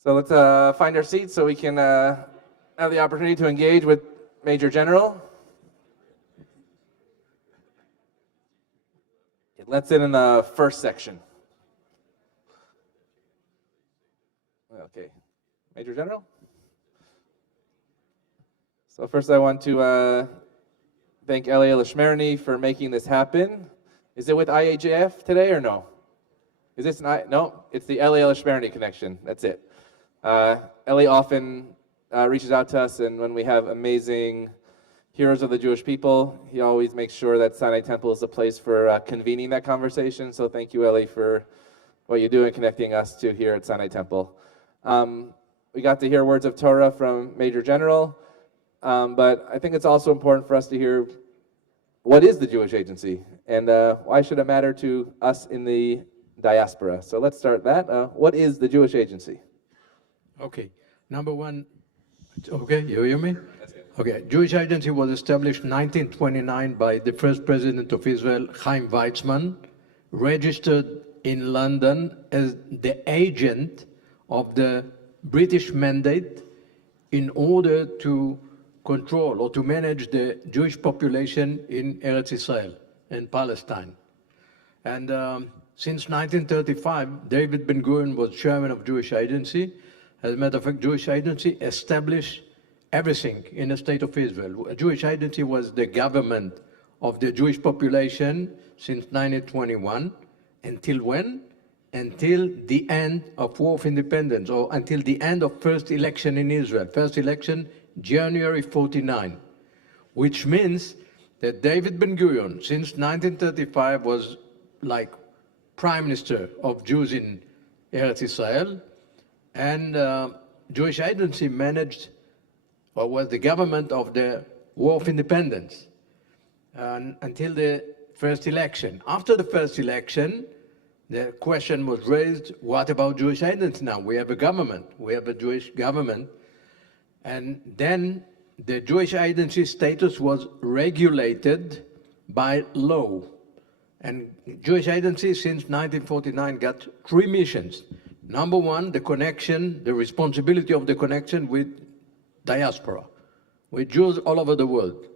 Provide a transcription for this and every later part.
So let's find our seats so we can have the opportunity to engage with Major General. Let's in the first section. Okay, Major General. So first I want to thank Eli Shmerny for making this happen. Is it with IHF today or no? Is this no? It's the Eli Shmerny connection. That's it. Eli often reaches out to us, and when we have amazing heroes of the Jewish people, he always makes sure that Sinai Temple is a place for convening that conversation. So thank you, Eli, for what you do in connecting us to here at Sinai Temple. We got to hear words of Torah from Major General, but I think it's also important for us to hear what is the Jewish Agency, and why should it matter to us in the diaspora. So let's start that. What is the Jewish Agency? Okay, number one, okay, you hear me? Okay, Jewish Agency was established in 1929 by the first president of Israel, Chaim Weizmann, registered in London as the agent of the British mandate in order to control or to manage the Jewish population in Erez Israel and Palestine. And since 1935, David Ben-Gurion was chairman of Jewish Agency. As a matter of fact, Jewish Agency established everything in the state of Israel. A Jewish Agency was the government of the Jewish population since 1921. Until when? Until the end of War of Independence, or until the end of first election in Israel. First election, January 49, which means that David Ben-Gurion, since 1935, was like Prime Minister of Jews in Eretz Israel, and Jewish Agency managed, or was the government of the War of Independence until the first election. After the first election, the question was raised, what about Jewish Agency now? We have a government, we have a Jewish government, and then the Jewish Agency status was regulated by law. And Jewish Agency since 1949 got three missions. Number one, the connection, the responsibility of the connection with diaspora, with Jews all over the world.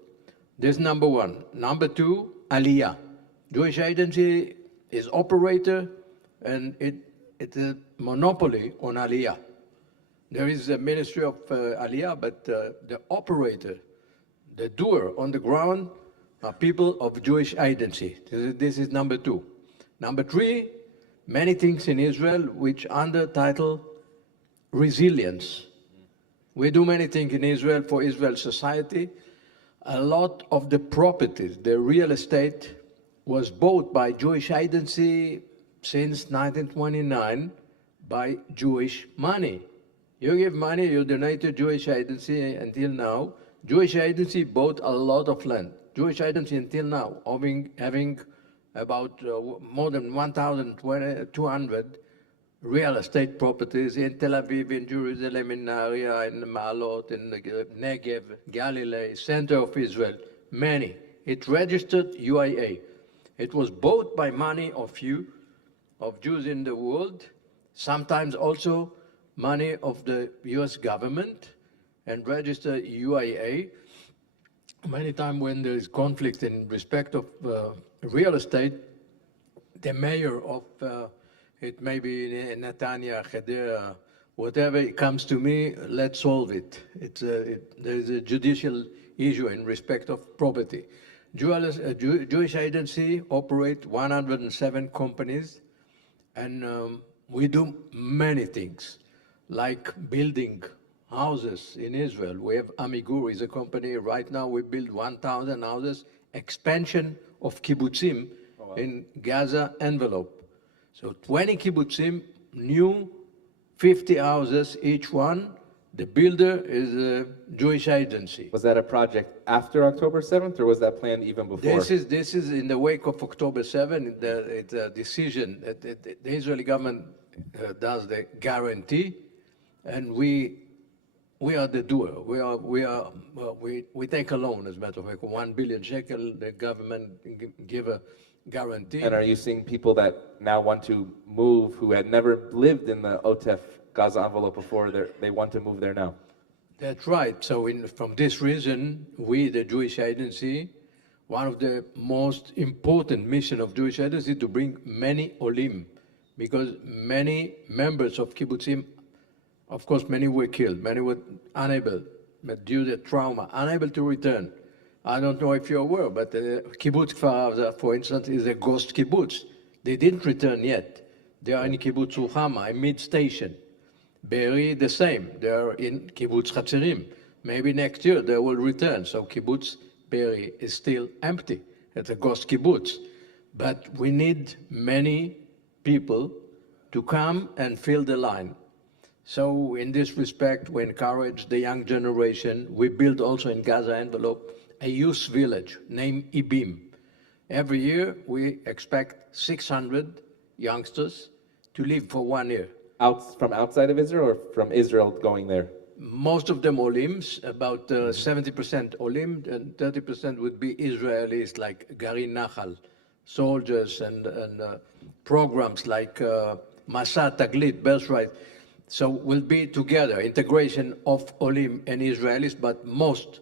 This is number one. Number two, Aliyah. Jewish Agency is operator, and it's a monopoly on Aliyah. There is a Ministry of Aliyah, but the operator, the doer on the ground, are people of Jewish Agency. This is number two. Number three, many things in Israel which under title resilience. We do many things in Israel for Israel society. A lot of the properties, the real estate, was bought by Jewish Agency since 1929 by Jewish money. You give money, you donate to Jewish Agency until now. Jewish Agency bought a lot of land. Jewish Agency until now, having about more than 1,200 real estate properties in Tel Aviv, in Jerusalem, in Nahariya, in Ma'alot, in the Negev, Galilee, center of Israel, many. It registered UIA. It was bought by money of Jews in the world, sometimes also money of the US government, and registered UIA. Many times when there is conflict in respect of real estate, the mayor of, it may be Netanya, Hedera, whatever, it comes to me, let's solve it. There is a judicial issue in respect of property. Jewish Agency operate 107 companies, and we do many things, like building houses in Israel. We have Amigur is a company. Right now we build 1,000 houses, expansion of kibbutzim in Gaza envelope. So 20 kibbutzim, new 50 houses each one. The builder is a Jewish Agency. Was that a project after October 7th, or was that planned even before? This is in the wake of October 7th. It's a decision that the Israeli government does the guarantee, and we are the doer. We take a loan, as a matter of fact, 1 billion shekel. The government give a guarantee. And are you seeing people that now want to move who had never lived in the OTEF Gaza envelope before they want to move there now. That's right. So from this reason, we, the Jewish Agency, one of the most important mission of Jewish Agency to bring many olim, because many members of kibbutzim, of course, many were killed, many were unable, but due to trauma, unable to return. I don't know if you're aware, but kibbutz Kfar Aza, for instance, is a ghost kibbutz. They didn't return yet. They are in kibbutz Ruchama, a mid-station. Be'eri, the same. They are in kibbutz Chatzerim. Maybe next year they will return. So kibbutz Be'eri is still empty. It's a ghost kibbutz. But we need many people to come and fill the line. So in this respect, we encourage the young generation. We build also in Gaza envelope a youth village named Ibim. Every year we expect 600 youngsters to live for 1 year. From outside of Israel or from Israel going there? Most of them Olims, about 70% Olim, and 30% would be Israelis like Garin Nachal, soldiers and programs like Masa Taglit, Birthright. So we'll be together, integration of Olim and Israelis, but most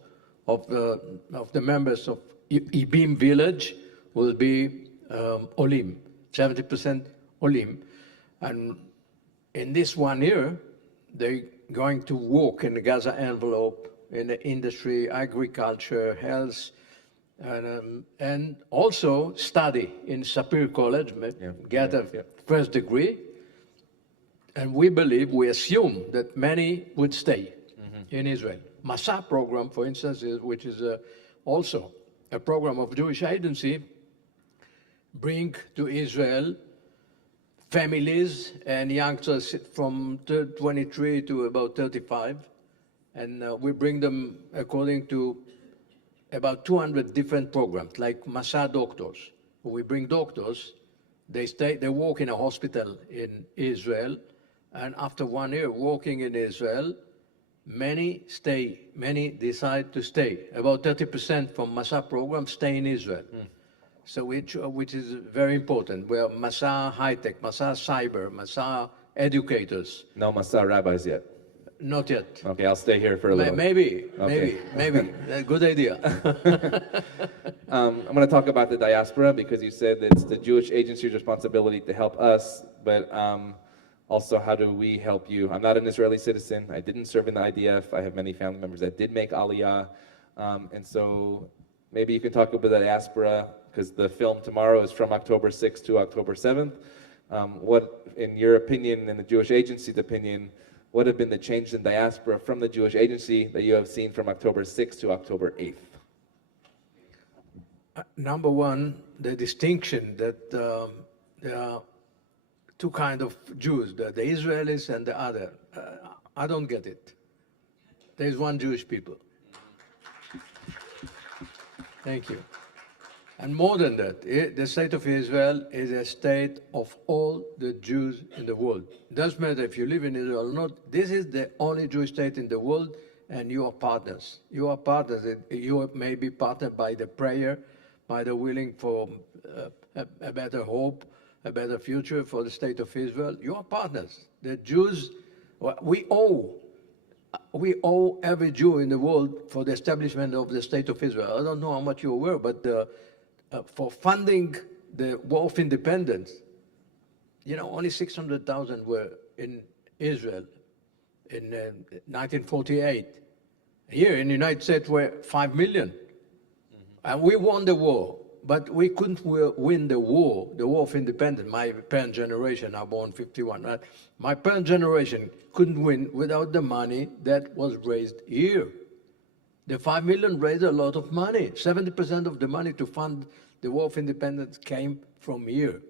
of the members of Ibim village will be Olim, 70% Olim. And in this 1 year, they're going to work in the Gaza envelope, in the industry, agriculture, health, and also study in Sapir College, get a first degree. And we believe, we assume that many would stay in Israel. Masa program, for instance, which is also a program of Jewish Agency, bring to Israel families and youngsters from 23 to about 35. And we bring them according to about 200 different programs, like Masa doctors. We bring doctors, they work in a hospital in Israel, and after 1 year working in Israel, many stay, many decide to stay. About 30% from Masa program stay in Israel. So which is very important. We are Masa high-tech, Masa cyber, Masa educators. No Masa rabbis yet. Not yet. Okay, I'll stay here for a little. Maybe. Good idea. I'm going to talk about the diaspora because you said it's the Jewish Agency's responsibility to help us, but also how do we help you? I'm not an Israeli citizen. I didn't serve in the IDF. I have many family members that did make Aliyah. And so maybe you can talk about the diaspora, because the film tomorrow is from October 6th to October 7th. What, in your opinion, in the Jewish Agency's opinion, what have been the changes in diaspora from the Jewish Agency that you have seen from October 6th to October 8th? Number one, the distinction that there are two kinds of Jews, the Israelis and the other. I don't get it. There's one Jewish people. Thank you. And more than that, the state of Israel is a state of all the Jews in the world. It doesn't matter if you live in Israel or not. This is the only Jewish state in the world, and you are partners. You are partners. You may be partnered by the prayer, by the willing for a better hope, a better future for the state of Israel. You are partners. The Jews, we owe every Jew in the world for the establishment of the state of Israel. I don't know how much you're aware, but for funding the War of Independence, only 600,000 were in Israel in 1948. Here in the United States were 5 million. And we won the war, but we couldn't win the war of independence. My parent generation, I born 51, right? My parent generation couldn't win without the money that was raised here. The 5 million raised a lot of money. 70% of the money to fund the War of Independence came from here.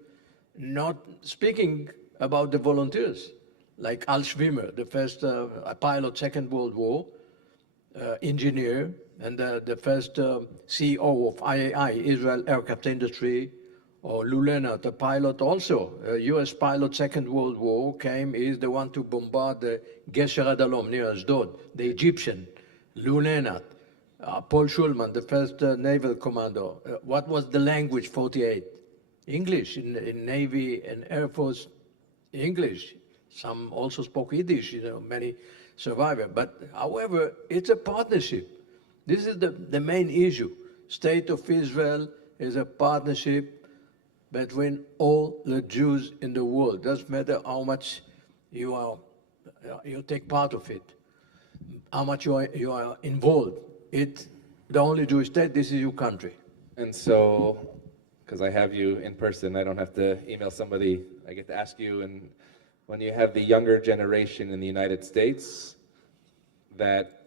Not speaking about the volunteers, like Al Schwimmer, the first pilot, Second World War, engineer, and the first CEO of IAI, Israel Aircraft Industry, or Lou Leonard, a pilot also, a US pilot, Second World War, is the one to bombard the Gesher Adalom near Ashdod, the Egyptian, Lou Leonard. Paul Schulman, the first naval commander. What was the language 48? English. In Navy and Air Force, English. Some also spoke Yiddish, many survivors. But however, it's a partnership. This is the main issue. State of Israel is a partnership between all the Jews in the world. Doesn't matter how much you take part of it, how much you are involved. It's the only Jewish state. This is your country. And so, because I have you in person, I don't have to email somebody. I get to ask you. And when you have the younger generation in the United States that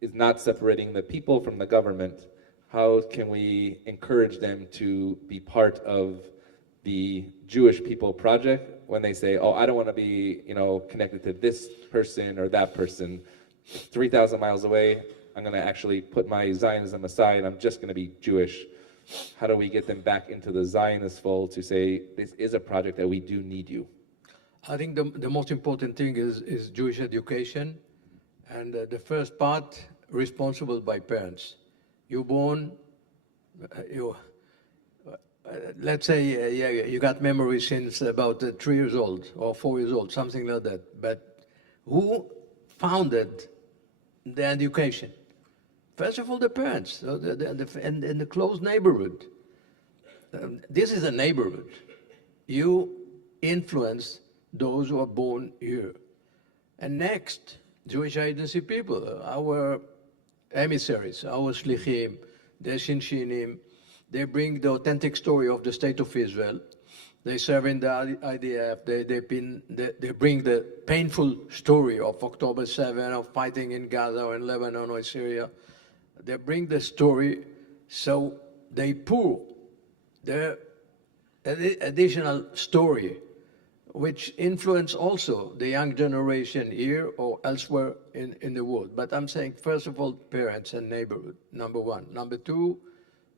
is not separating the people from the government, how can we encourage them to be part of the Jewish People Project when they say, oh, I don't want to be, connected to this person or that person. 3,000 miles away, I'm going to actually put my Zionism aside. I'm just going to be Jewish. How do we get them back into the Zionist fold to say, this is a project that we do need you? I think the most important thing is Jewish education. And the first part, responsible by parents. You're born, let's say you got memory since about 3 years old or 4 years old, something like that. But who founded the education? First of all, the parents, so and the close neighborhood. This is a neighborhood. You influence those who are born here. And next, Jewish agency people, our emissaries, our shlichim, the shinshinim, they bring the authentic story of the state of Israel. They serve in the IDF. They bring the painful story of October 7, of fighting in Gaza or in Lebanon or Syria. They bring the story, so they pour their additional story, which influence also the young generation here or elsewhere in the world. But I'm saying, first of all, parents and neighborhood, number one. Number two,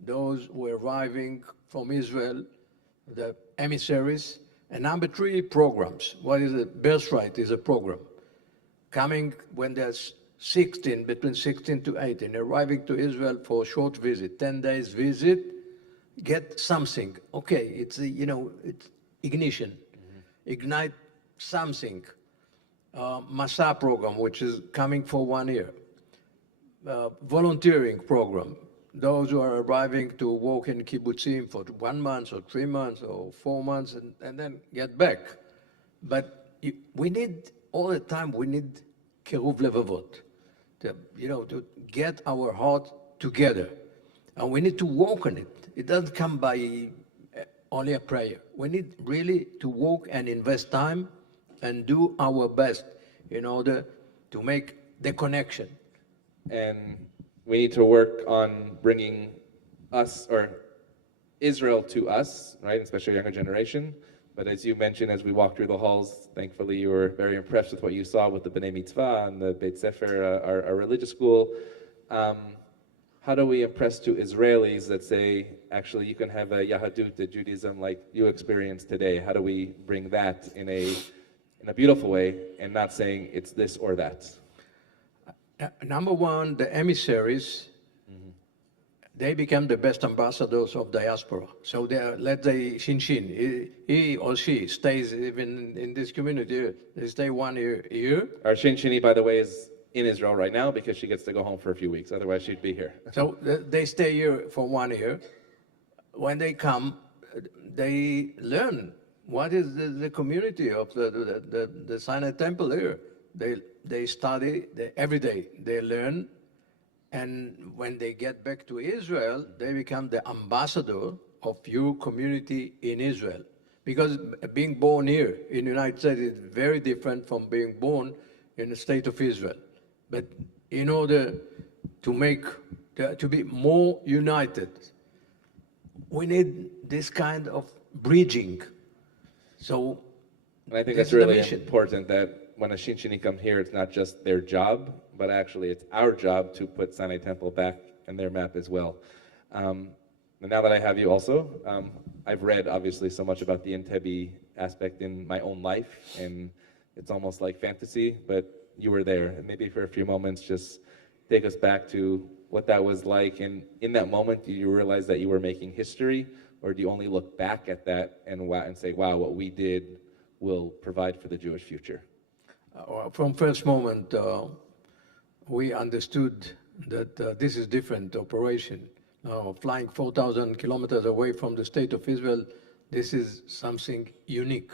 those who are arriving from Israel, the emissaries. And number three, programs. What is it? Birthright is a program. Coming when there's between 16 to 18, arriving to Israel for a short visit, 10 days visit, get something. Okay, it's ignition. Ignite something. Masa program, which is coming for 1 year. Volunteering program. Those who are arriving to work in kibbutzim for 1 month or 3 months or 4 months and then get back. But we need, all the time, we need kiruv levavot. To get our heart together. And we need to work on it. It doesn't come by only a prayer. We need really to work and invest time and do our best in order to make the connection. And we need to work on bringing us, or Israel to us, right? Especially younger generation. But as you mentioned, as we walked through the halls, thankfully you were very impressed with what you saw with the B'nai Mitzvah and the Beit Sefer, our religious school. How do we impress to Israelis that say, actually, you can have a Yahadut, a Judaism like you experienced today? How do we bring that in a beautiful way and not saying it's this or that? Number one, the emissaries, they become the best ambassadors of diaspora. So let's say Shinshin, he or she stays even in this community. They stay 1 year here. Our Shinshini, by the way, is in Israel right now because she gets to go home for a few weeks. Otherwise, she'd be here. So they stay here for 1 year. When they come, they learn what is the community of the Sinai temple here. They study every day. They learn. And when they get back to Israel, they become the ambassador of your community in Israel. Because being born here in the United States is very different from being born in the state of Israel. But in order to be more united, we need this kind of bridging. So, and I think that's really important that when a Shinshini come here, it's not just their job, but actually it's our job to put Sinai Temple back in their map as well. And now that I have you also, I've read obviously so much about the Entebbe aspect in my own life, and it's almost like fantasy, but you were there. And maybe for a few moments, just take us back to what that was like. And in that moment, do you realize that you were making history, or do you only look back at that and say, wow, what we did will provide for the Jewish future? From first moment, we understood that this is different operation. Now, flying 4,000 kilometers away from the state of Israel, this is something unique.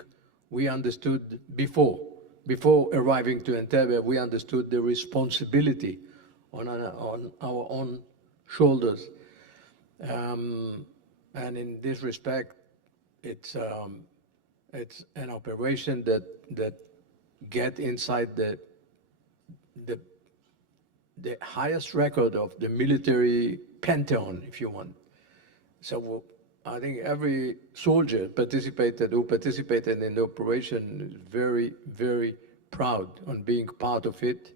We understood before arriving to Entebbe, we understood the responsibility on our own shoulders. And in this respect, it's an operation that get inside the highest record of the military pantheon, if you want. So I think every soldier who participated in the operation is very, very proud on being part of it.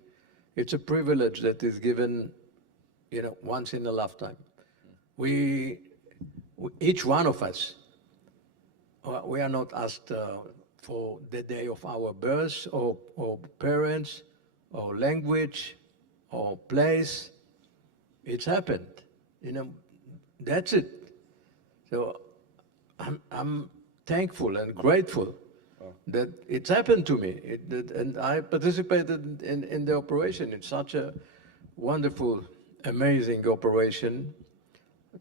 It's a privilege that is given, once in a lifetime. Each one of us, we are not asked for the day of our birth or parents or language or place. It's happened. That's it. So I'm thankful and grateful that it's happened to me. And I participated in the operation. It's such a wonderful, amazing operation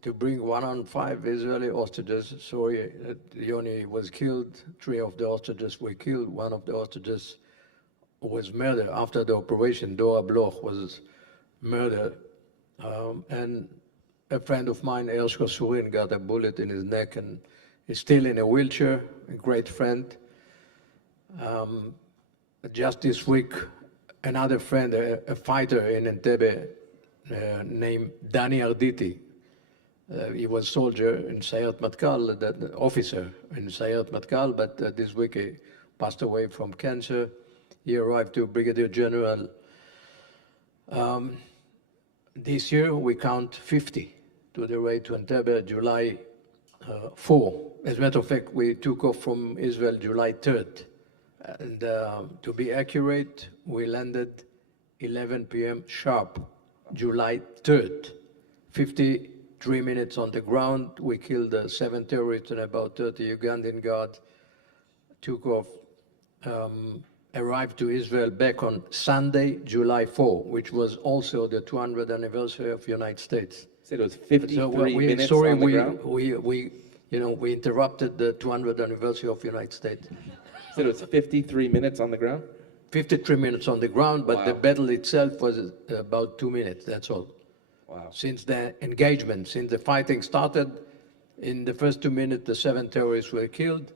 to bring 105 Israeli hostages. Sorry that Yoni was killed. 3 of the hostages were killed. 1 of the hostages was murdered after the operation. Doron Almog was murdered. And a friend of mine, Erez, got a bullet in his neck and is still in a wheelchair, a great friend. Just this week, another friend, a fighter in Entebbe named Dani Arditi. He was soldier in Sayeret Matkal, that officer in Sayeret Matkal, but this week he passed away from cancer. He arrived to Brigadier General. This year we count 50 to the raid to Entebbe, July 4. As a matter of fact, we took off from Israel July 3rd. And to be accurate, we landed 11 p.m. sharp, July 3rd. 53 minutes on the ground. We killed 7 terrorists and about 30 Ugandan guards. Took off, arrived to Israel back on Sunday, July 4, which was also the 200th anniversary of the United States. Said it was 53 minutes on the ground? We interrupted the 200th anniversary of the United States. Said it was 53 minutes on the ground? 53 minutes on the ground, but the battle itself was about 2 minutes, that's all. Wow. Since the engagement, since the fighting started, in the first 2 minutes, the 7 terrorists were killed,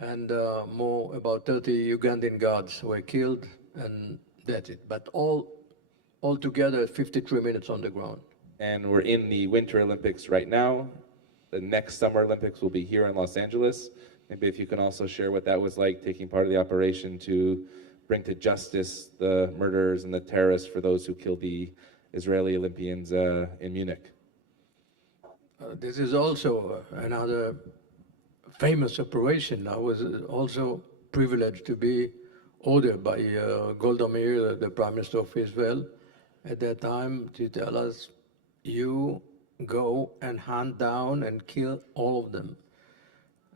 and about 30 Ugandan guards were killed, and that's it. But all together, 53 minutes on the ground. And we're in the Winter Olympics right now. The next Summer Olympics will be here in Los Angeles. Maybe if you can also share what that was like, taking part of the operation to bring to justice the murderers and the terrorists for those who killed the Israeli Olympians in Munich. This is also another famous operation. I was also privileged to be ordered by Golda Meir, the Prime Minister of Israel, at that time, to tell us, you go and hunt down and kill all of them.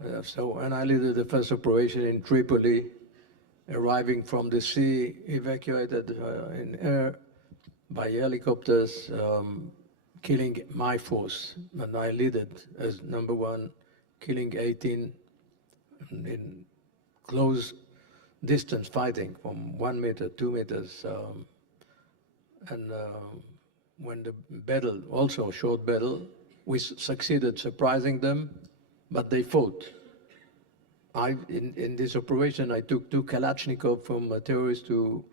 And I led the first operation in Tripoli, arriving from the sea, evacuated in air by helicopters, killing my force. And I led it as number 1, killing 18 in close distance fighting from 1 meter, 2 meters. When the battle, also a short battle, we succeeded surprising them, but they fought. In this operation, I took 2 Kalashnikov from terrorists who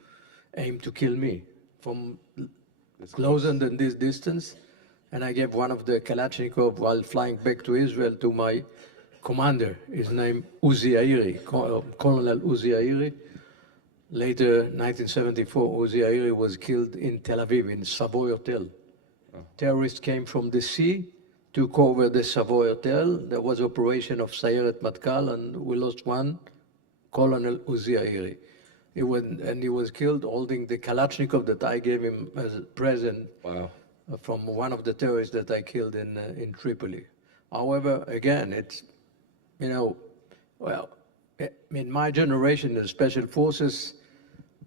aimed to kill me from closer than this distance, and I gave one of the Kalashnikov while flying back to Israel to my commander. His name Uzi Airi, Colonel Uzi Airi. Later, 1974, Uzi Airi was killed in Tel Aviv, in Savoy Hotel. Oh. Terrorists came from the sea, took over the Savoy Hotel. There was operation of Sayeret Matkal, and we lost 1, Colonel Uzi Airi. He was killed holding the Kalashnikov that I gave him as a present. Wow. From one of the terrorists that I killed in Tripoli. However, again, it's, in my generation, the special forces,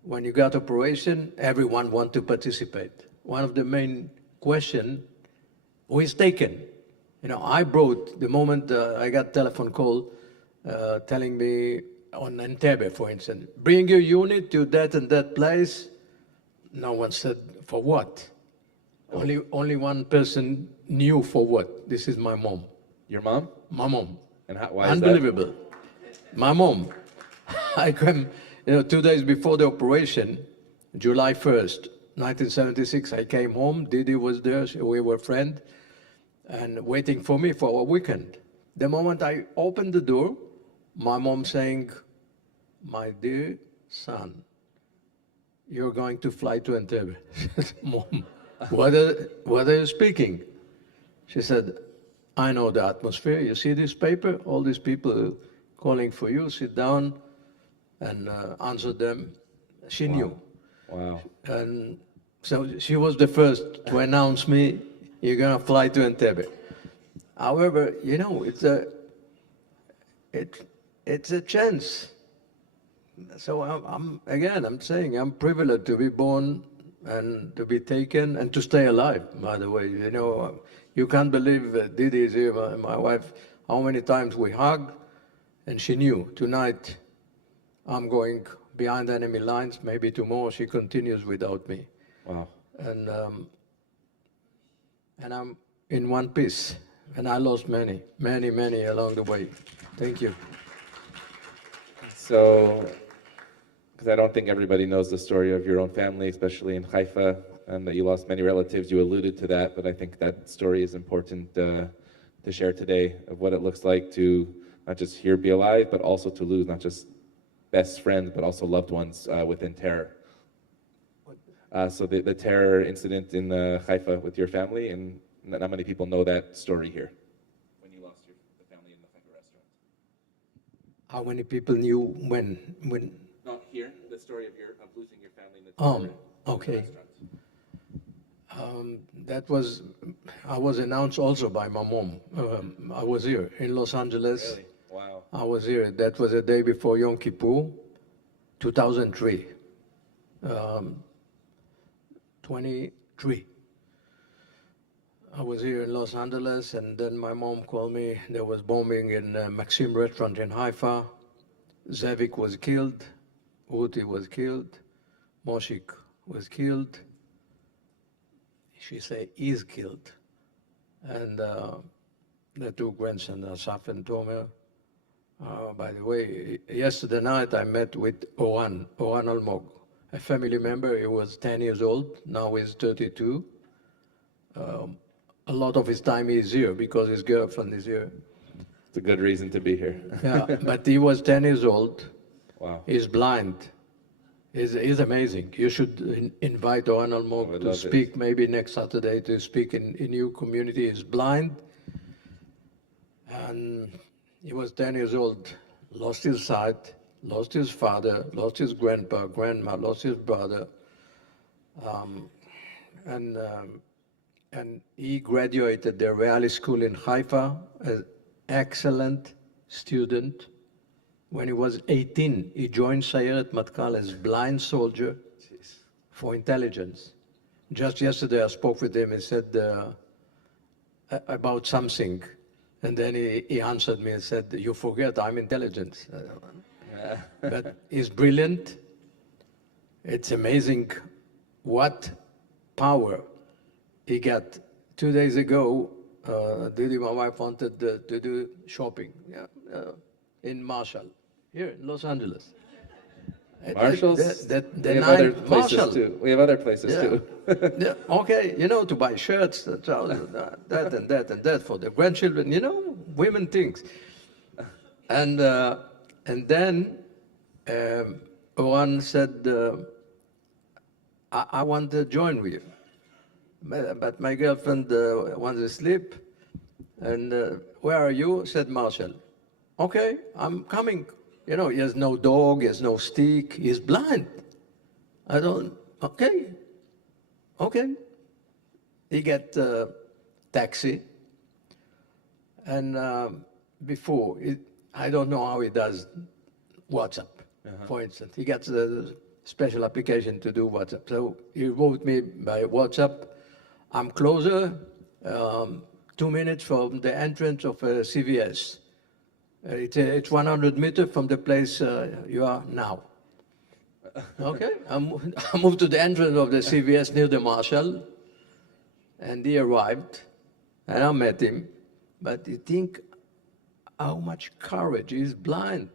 when you got operation, everyone want to participate. One of the main question, who is taken? You know, I brought, the moment I got telephone call telling me on Entebbe, for instance, bring your unit to that and that place. No one said, for what? Only one person knew for what. This is my mom. Your mom? My mom. And why is that? Unbelievable. My mom. I came, 2 days before the operation, July 1st, 1976, I came home. Didi was there. We were friends and waiting for me for a weekend. The moment I opened the door, my mom saying, my dear son, you're going to fly to Entebbe. Mom, what are you speaking? She said, I know the atmosphere. You see this paper? All these people calling for you. Sit down and answer them. She knew. Wow. And so she was the first to announce me, you're going to fly to Entebbe. However, it's a chance. So I'm saying I'm privileged to be born and to be taken and to stay alive, by the way. You can't believe Didi is here, my wife, how many times we hug, and she knew tonight I'm going behind enemy lines, maybe tomorrow she continues without me. Wow. And I'm in one piece, and I lost many along the way. Thank you. So, because I don't think everybody knows the story of your own family, especially in Haifa, and that you lost many relatives. You alluded to that, but I think that story is important to share today, of what it looks like to not just here be alive, but also to lose not just best friends, but also loved ones within terror. So the terror incident in Haifa with your family, and not many people know that story here. When you lost the family in the Haifa restaurant. How many people knew when? Not here, the story of losing your family in the Okay. restaurant. I was announced also by my mom. I was here in Los Angeles. Really? Wow. I was here. That was the day before Yom Kippur, 2003. 23. I was here in Los Angeles, and then my mom called me. There was bombing in Maxim restaurant in Haifa. Zevik was killed. Uti was killed. Moshik was killed. She said, he's killed. And the two grandsons, Asaf and Tomer. By the way, yesterday night I met with Doron Almog, a family member. He was 10 years old, now he's 32. A lot of his time he is here because his girlfriend is here. It's a good reason to be here. Yeah, but he was 10 years old. Wow. He's blind. He's amazing. You should invite Doron Almog to speak maybe next Saturday, to speak in your community. He's blind. And he was 10 years old, lost his sight, lost his father, lost his grandpa, grandma, lost his brother. And he graduated the Reali School in Haifa, an excellent student. When he was 18, he joined Sayeret Matkal as blind soldier for intelligence. Just yesterday I spoke with him. He said about something. And then he answered me and said, you forget, I'm intelligent. But he's brilliant. It's amazing what power he got. 2 days ago, Didi, my wife, wanted to do shopping in Marshall, here in Los Angeles. Marshalls? The we have other nine places Marshall. too. We have other places too. Yeah, okay, to buy shirts, trousers, that and that and that for the grandchildren, women things. And then Oran said, I want to join with you. But my girlfriend wants to sleep. And where are you? Said Marshall. Okay, I'm coming. He has no dog, he has no stick, he's blind. Okay. He get taxi. And before, I don't know how he does. WhatsApp, for instance. He gets a special application to do WhatsApp. So he wrote me by WhatsApp, I'm closer, 2 minutes from the entrance of CVS. It's 100 meters from the place you are now. Okay, I moved to the entrance of the CVS near the Marshall, and he arrived, and I met him. But you think how much courage, he's blind,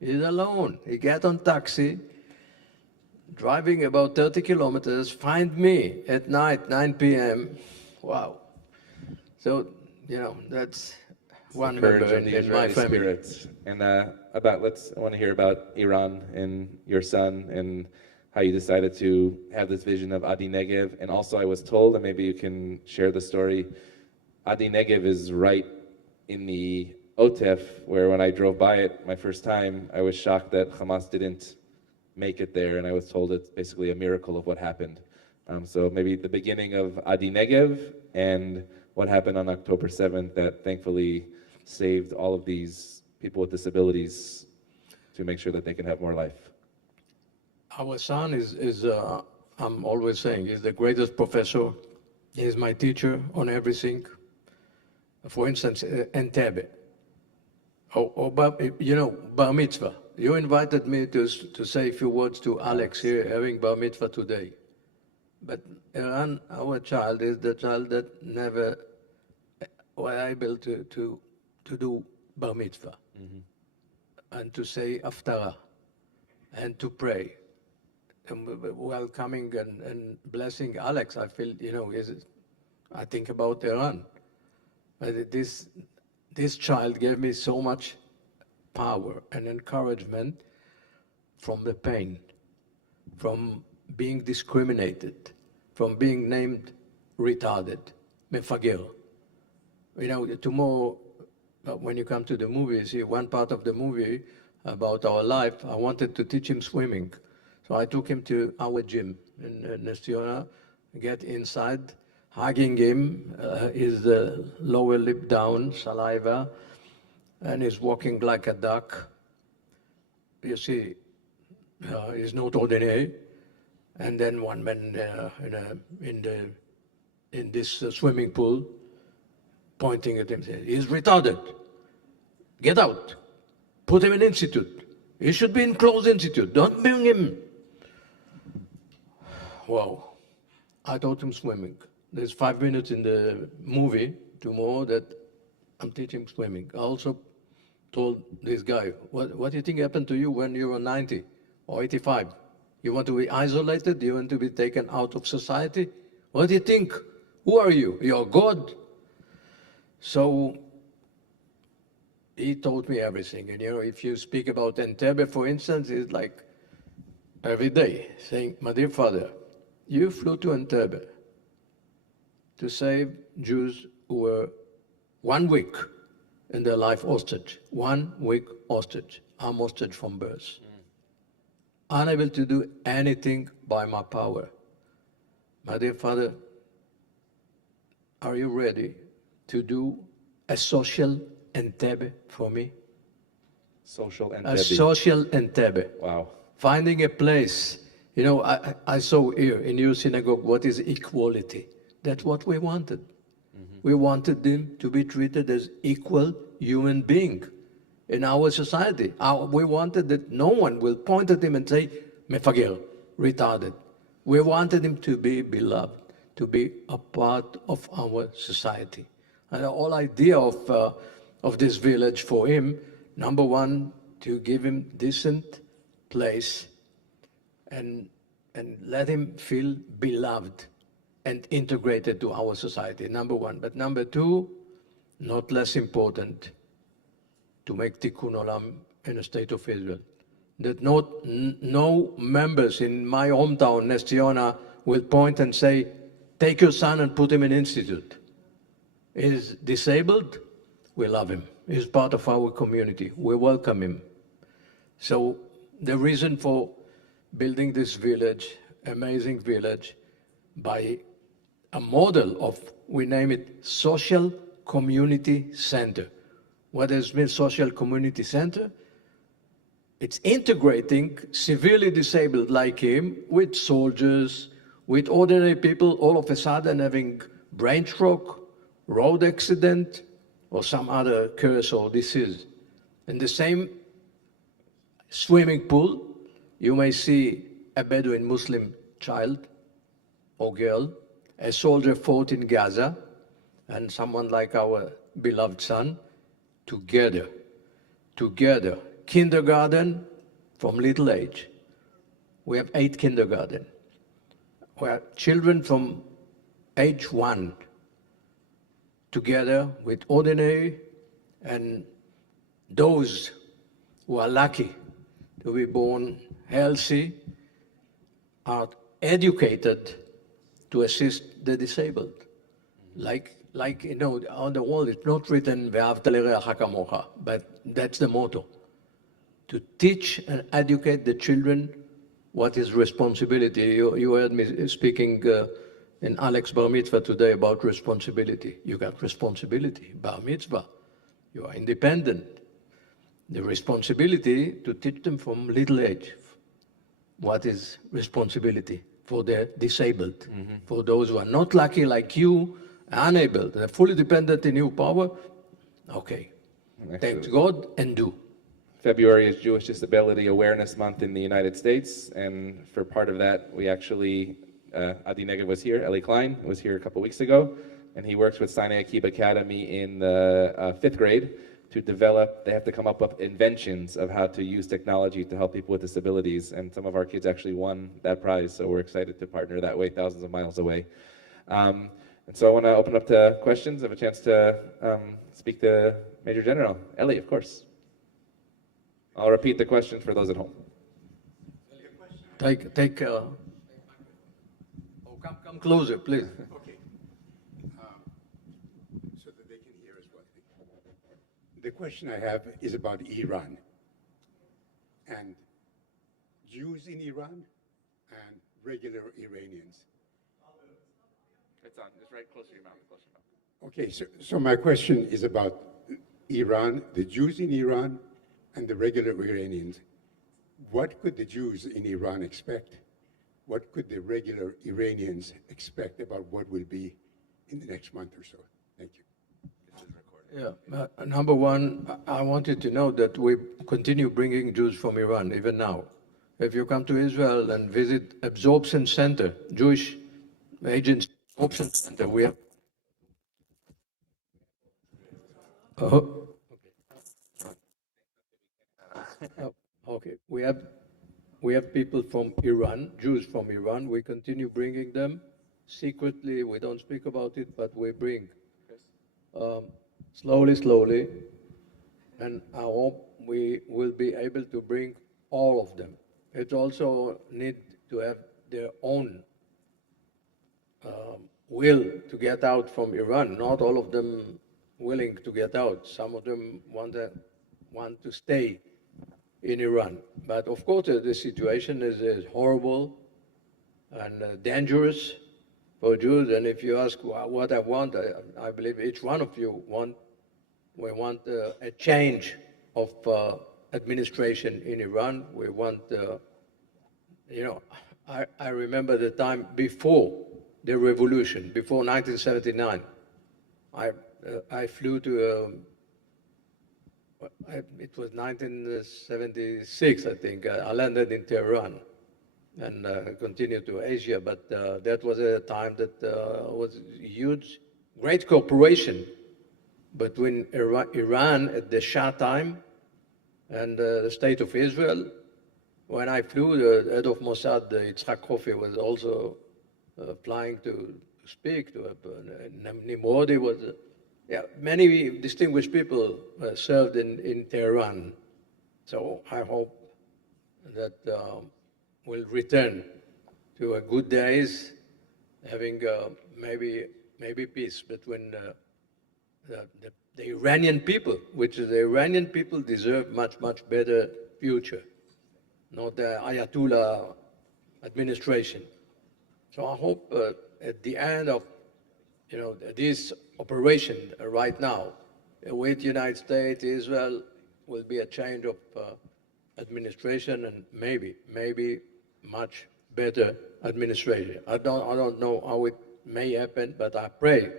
he's alone. He get on taxi, driving about 30 kilometers, find me at night, 9 p.m. Wow. So, that's one Courage member of the in my Israeli family. spirit. And I want to hear about Iran and your son and how you decided to have this vision of Adi Negev. And also I was told, and maybe you can share the story, Adi Negev is right in the Otef, where when I drove by it my first time, I was shocked that Hamas didn't make it there, and I was told it's basically a miracle of what happened. So maybe the beginning of Adi Negev and what happened on October 7th that thankfully saved all of these people with disabilities to make sure that they can have more life. Our son is I'm always saying, he's the greatest professor. He's my teacher on everything. For instance, Entebbe. Bar mitzvah. You invited me to say a few words to Alex here, having bar mitzvah today. But Eran, our child, is the child that never were able to do bar mitzvah and to say haftarah and to pray. And welcoming and blessing Alex, I feel, I think about Eran. This child gave me so much power and encouragement from the pain, from being discriminated, from being named retarded, mefager. Tomorrow, when you come to the movie, see one part of the movie about our life, I wanted to teach him swimming. So I took him to our gym in Nestiona, get inside, hugging him, his lower lip down, saliva, and he's walking like a duck. You see, he's not ordinary. And then one man in this swimming pool, pointing at him, saying, he's retarded. Get out. Put him in institute. He should be in closed institute. Don't bring him. Wow. I taught him swimming. There's 5 minutes in the movie tomorrow that I'm teaching swimming. I also told this guy, what do you think happened to you when you were 90 or 85? You want to be isolated? Do you want to be taken out of society? What do you think? Who are you? You're God? So he told me everything. And if you speak about Entebbe, for instance, it's like every day saying, my dear father, you flew to Entebbe to save Jews who were 1 week in their life hostage. 1 week hostage. I'm hostage from birth. Unable to do anything by my power. My dear father, are you ready to do a social Entebbe for me? Social Entebbe. A social Entebbe. Wow. Finding a place. I saw here in your synagogue what is equality. That's what we wanted. We wanted them to be treated as equal human being in our society. We wanted that no one will point at him and say, mefager, retarded. We wanted him to be beloved, to be a part of our society. And the whole idea of this village for him, number one, to give him decent place and let him feel beloved and integrated to our society, number one. But number two, not less important, to make tikkun olam in the state of Israel. That no members in my hometown, Nestiona, will point and say, take your son and put him in institute. He's disabled, we love him. He's part of our community, we welcome him. So the reason for building this village, amazing village, by a model of, we name it, social community center. What does mean social community center? it's integrating severely disabled like him with soldiers, with ordinary people, all of a sudden having brain stroke, road accident, or some other curse or disease. In the same swimming pool, you may see a Bedouin Muslim child or girl, a soldier fought in Gaza, and someone like our beloved son, together, kindergarten from little age. We have 8 kindergarten, where children from age 1 together with ordinary and those who are lucky to be born healthy are educated to assist the disabled. Like you know, on the wall it's not written "Ve'ahavta l'reacha kamocha," but that's the motto: to teach and educate the children what is responsibility. You heard me speaking in Alex Bar Mitzvah today about responsibility. You got responsibility, Bar Mitzvah. You are independent. The responsibility to teach them from little age what is responsibility for the disabled, for those who are not lucky like you, unable, they're fully dependent in your power. Okay, thank God and do. February is Jewish Disability Awareness Month in the United States, and for part of that, we actually, Adi Negev was here, Eli Klein was here a couple weeks ago, and he works with Sinai Akib Academy in the 5th grade to develop, they have to come up with inventions of how to use technology to help people with disabilities, and some of our kids actually won that prize, so we're excited to partner that way, thousands of miles away. And so I want to open up to questions, have a chance to speak to Major General. Eli, of course. I'll repeat the question for those at home. Come closer, please. Okay. So that they can hear as well. The question I have is about Iran and Jews in Iran and regular Iranians. It's on. Just right close to your mouth. Close to your mouth. Okay, so my question is about Iran, the Jews in Iran, and the regular Iranians. What could the Jews in Iran expect? What could the regular Iranians expect about what will be in the next month or so? Thank you. Yeah, number one, I wanted to know that we continue bringing Jews from Iran, even now. If you come to Israel and visit Absorption Center, Jewish Agents Absorption Center, we have. Oh, okay. We have people from Iran, Jews from Iran. We continue bringing them secretly. We don't speak about it, but we bring slowly, and I hope we will be able to bring all of them. It also need to have their own will to get out from Iran. Not all of them willing to get out. Some of them want to stay in Iran. But of course, the situation is horrible and dangerous for Jews. And if you ask what I want, I believe each one of you we want a change of administration in Iran. We want, I remember the time before the revolution, before 1979. I flew to, it was 1976, I think. I landed in Tehran and continued to Asia, but that was a time that was huge, great cooperation between Iran at the Shah time and the State of Israel. When I flew, the head of Mossad, Yitzhak Hofi, was also flying to speak. Nimrodi was, many distinguished people served in Tehran. So I hope that we'll return to a good days, having maybe peace between the Iranian people, which the Iranian people deserve much better future, not the Ayatollah administration. So I hope at the end of this operation right now with the United States, Israel, will be a change of administration and maybe much better administration. I don't know how it may happen, but I pray.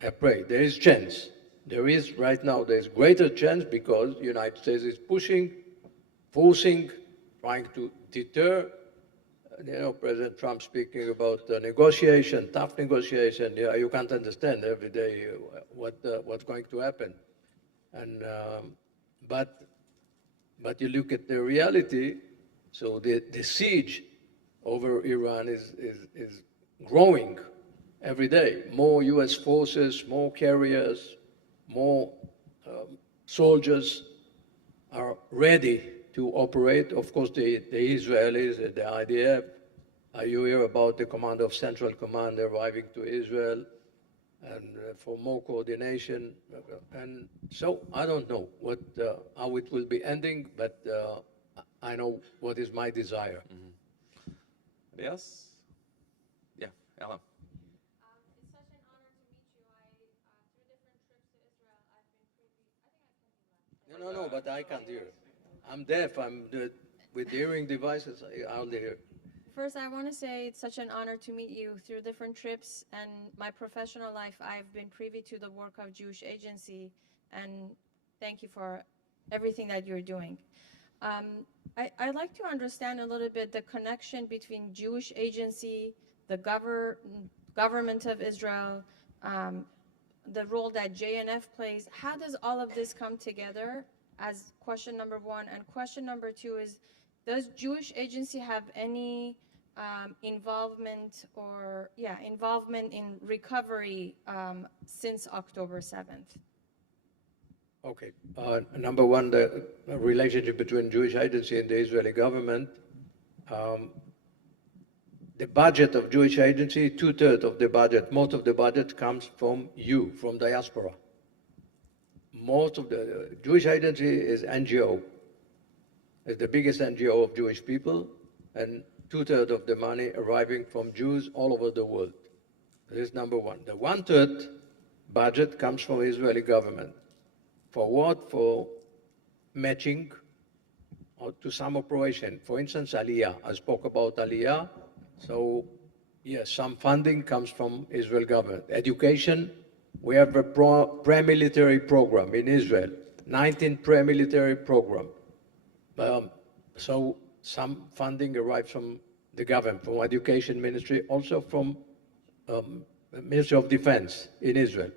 There is chance. There is right now, there is greater chance because the United States is pushing, forcing, trying to deter. President Trump speaking about negotiation, tough negotiation. Yeah, you can't understand every day what's going to happen. And but you look at the reality. So the siege over Iran is growing every day. More U.S. forces, more carriers, more soldiers are ready to operate. Of course, the Israelis, the IDF, you hear about the Commander of Central Command arriving to Israel and for more coordination. And so I don't know how it will be ending, but I know what is my desire. Mm-hmm. Anybody else? Yeah, Ella. It's such an honor to meet you. Through different trips to Israel, I've been privy. I think I can do that. No, but I can't hear. I'm deaf. With hearing devices, I'll hear. First, I want to say it's such an honor to meet you. Through different trips and my professional life, I've been privy to the work of Jewish Agency, and thank you for everything that you're doing. I'd like to understand a little bit the connection between Jewish Agency, the government of Israel, the role that JNF plays. How does all of this come together as question number one? And question number two is, does Jewish Agency have any involvement in recovery since October 7th? Okay. Number one, the relationship between Jewish Agency and the Israeli government. The budget of Jewish Agency, 2/3 of the budget, most of the budget comes from diaspora. Most of the Jewish Agency is NGO. It's the biggest NGO of Jewish people, and 2/3 of the money arriving from Jews all over the world. This is number one. The 1/3 budget comes from Israeli government. For what? For matching or to some operation. For instance, Aliyah. I spoke about Aliyah. So, yes, some funding comes from Israel government. Education, we have a pre-military program in Israel, 19 pre-military program. So some funding arrives from the government, from Education Ministry, also from Ministry of Defense in Israel.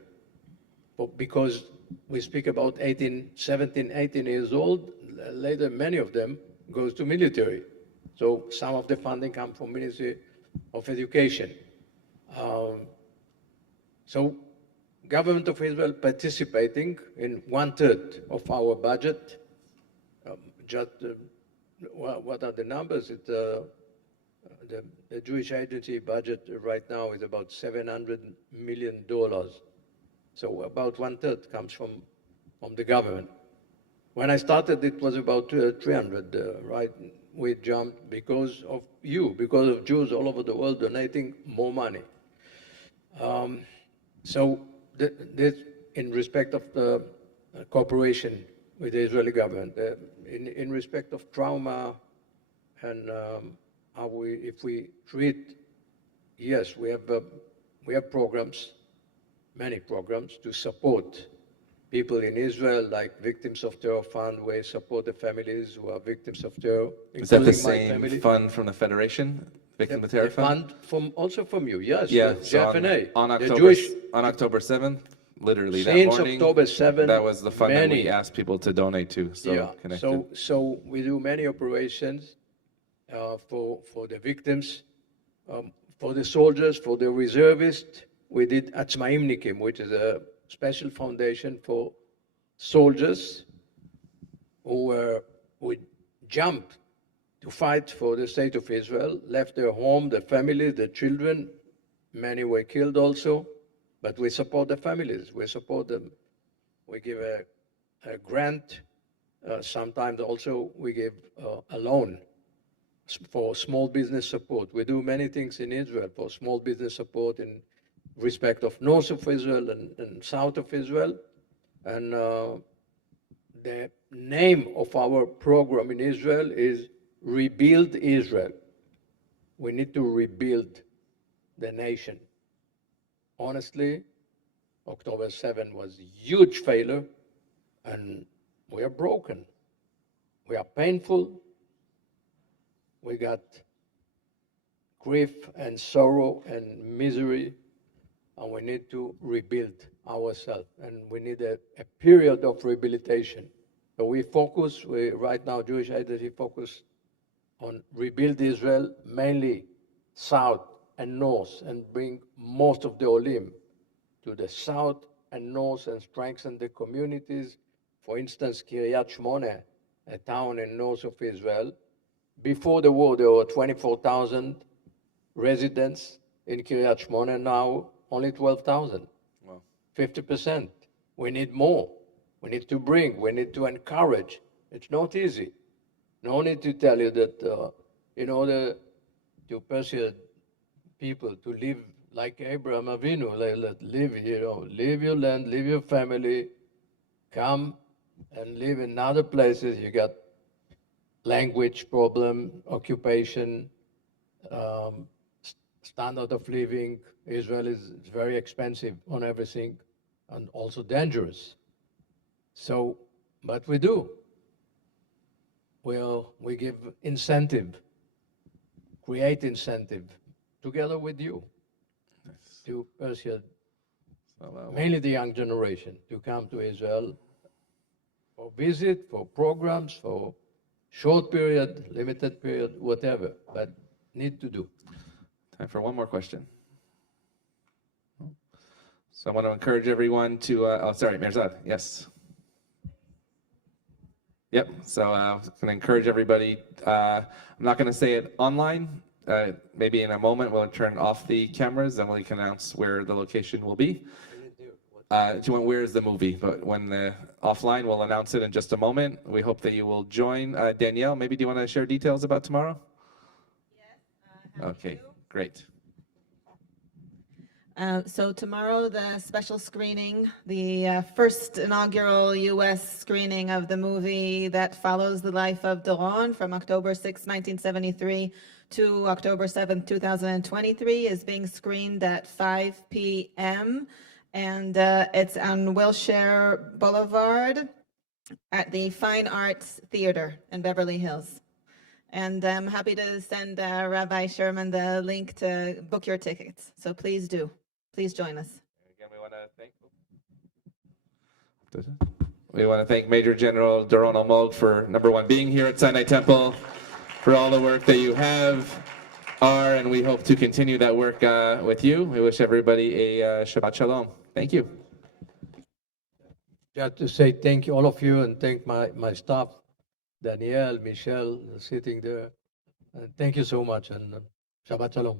Because we speak about 17, 18 years old, later many of them goes to military. So some of the funding comes from Ministry of Education. So government of Israel participating in 1/3 of our budget. What are the numbers? The Jewish Agency budget right now is about $700 million. So about 1/3 comes from the government. When I started, it was about 300, right? We jumped because of Jews all over the world donating more money. So this in respect of the cooperation with the Israeli government, in respect of trauma and if we treat, yes, we have programs, many programs to support people in Israel, like Victims of Terror Fund, where support the families who are victims of terror. Is that the same fund from the Federation, Victim of Terror Fund? Also from you, yes. Yeah, so on October 7th, literally that morning, October 7th, that was the fund that we asked people to donate to. So yeah, connected. so we do many operations for the victims, for the soldiers, for the reservists. We did Atzmaim Nikim, which is a special foundation for soldiers who jumped to fight for the state of Israel, left their home, their family, their children. Many were killed also, but we support the families. We support them. We give a grant. Sometimes also we give a loan for small business support. We do many things in Israel for small business support in respect of north of Israel and south of Israel. And the name of our program in Israel is Rebuild Israel. We need to rebuild the nation. Honestly, October 7 was a huge failure, and we are broken. We are painful. We got grief and sorrow and misery, and we need to rebuild ourselves. And we need a period of rehabilitation. So right now, Jewish Identity focus on rebuild Israel, mainly south and north, and bring most of the Olim to the south and north and strengthen the communities. For instance, Kiryat Shmona, a town in north of Israel. Before the war, there were 24,000 residents in Kiryat Shmona, now only 12,000. Wow. 50%. We need more. We need to encourage. It's not easy. No need to tell you that in order to persuade people to live like Abraham Avinu, leave your land, leave your family, come and live in other places. You got language problem, occupation, standard of living. Israel is very expensive on everything and also dangerous. So, but we do. We give incentive, create incentive together with you to persuade mainly the young generation to come to Israel for visit, for programs, for short period, limited period, whatever, but need to do. Time for one more question. So I want to encourage everyone to, Mirzad, yes. Yep, so I'm going to encourage everybody. I'm not going to say it online. Maybe in a moment we'll turn off the cameras and we can announce where the location will be. Where is the movie? But when offline, we'll announce it in just a moment. We hope that you will join. Danielle, maybe do you want to share details about tomorrow? Yes. Okay, great. So tomorrow, the special screening, the first inaugural U.S. screening of the movie that follows the life of Doron from October 6, 1973 to October 7, 2023 is being screened at 5 p.m. And it's on Wilshire Boulevard at the Fine Arts Theater in Beverly Hills. And I'm happy to send Rabbi Sherman the link to book your tickets. So please do. Please join us. Again, we want to thank Major General Doron Almog for, number one, being here at Sinai Temple, for all the work that you are, and we hope to continue that work with you. We wish everybody a Shabbat Shalom. Thank you. Just to say thank you, all of you, and thank my staff, Danielle, Michelle, sitting there. Thank you so much, and Shabbat Shalom.